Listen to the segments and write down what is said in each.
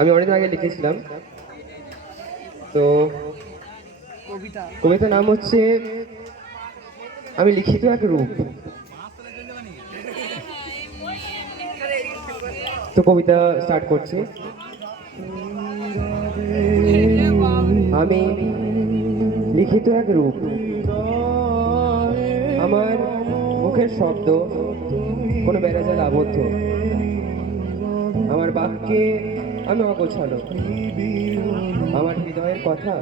আমি অনেকদিন আগে লিখেছিলাম। তো কবিতার নাম হচ্ছে আমি লিখিত এক রূপ। তো কবিতা স্টার্ট করছি। আমি লিখিত এক রূপ, আমার মুখের শব্দ কোনো বেড়াজালে আবদ্ধ, আমার বাক্যে আমি অগোছালো, আমার হৃদয়ের কথা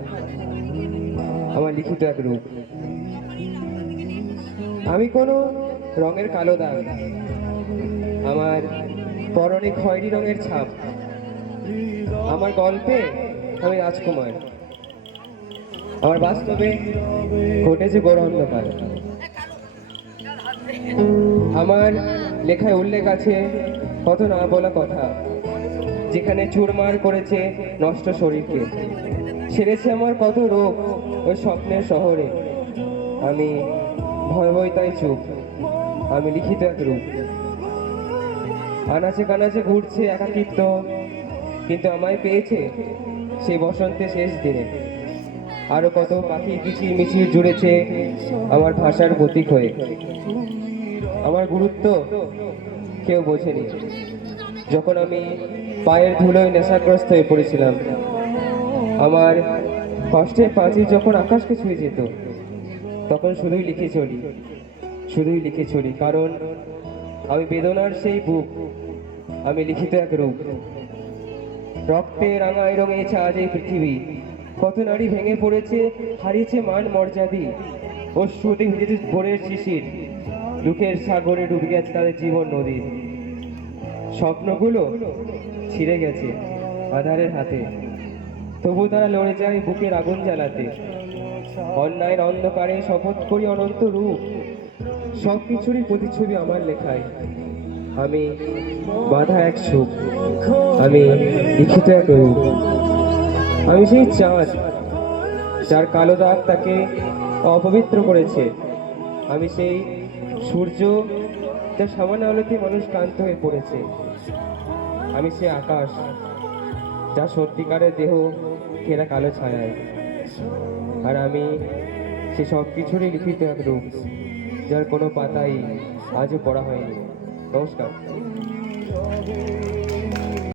আমার লিখিত এক রূপ। আমি কোনো রঙের কালো দাগ, আমার পরনে খয়েরি রঙের ছাপ, আমার গল্পে আমি রাজকুমার, আমার বাস্তবে ঘটেছে বড় অন্ধকার। আমার লেখায় উল্লেখ আছে কত না বলা কথা, যেখানে চুরমার করেছে নষ্ট শরীরকে, সেরেছে আমার কত রোগ ওই স্বপ্নের শহরে। আমি ভয়ভয়তায় চুপ, আমি লিখিত এক রূপ। আনাচে কানাচে ঘুরছে একাকিত্ব, কিন্তু আমায় পেয়েছে সেই বসন্তের শেষ দিনে। আরো কত পাখি কিচির মিচির জুড়েছে আমার ভাষার প্রতীক হয়ে। আমার গুরুত্ব কেউ বোঝেনি, যখন আমি পায়ের ধুলোয় নেশাগ্রস্ত হয়ে পড়েছিলাম। আমার কষ্টের প্রাচীর যখন আকাশকে ছুঁয়ে যেত, তখন শুধুই লিখে চলি, শুধুই লিখে চলি, কারণ আমি বেদনার সেই বুক, আমি লিখিত এক রূপ। রক্তে রাঙায় রঙে আজ এই পৃথিবী, কত নারী ভেঙে পড়েছে, হারিয়েছে মান মর্যাদি। অশ্রুতে ভিজেছে ভোরের শিশির, দুঃখের সাগরে ডুবে গেছে তাদের জীবন নদী। স্বপ্নগুলো ছিঁড়ে গেছে আধারের হাতে, তবু তারা লড়ে যায় বুকের আগুন জ্বালাতে। অন্যায়ের অন্ধকারে শপথ করি অনন্ত রূপ, সবকিছুরই প্রতিচ্ছবি আমার লেখায়। আমি বাধা এক সুখ, আমি লিখিত এক রূপ। আমি সেই চাঁদ যার কালো দাগ তাকে অপবিত্র করেছে। আমি সেই সূর্য যার সামান্য আলোতে মানুষ ক্লান্ত হয়ে পড়েছে। আমি সেই আকাশ যা সত্যিকারের দেহ ঘেরা কালো ছায়ায়। আর আমি সে সব কিছুরই লিখিত এক রূপ, যার কোনো পাতাই আজও পড়া হয়নি। নমস্কার।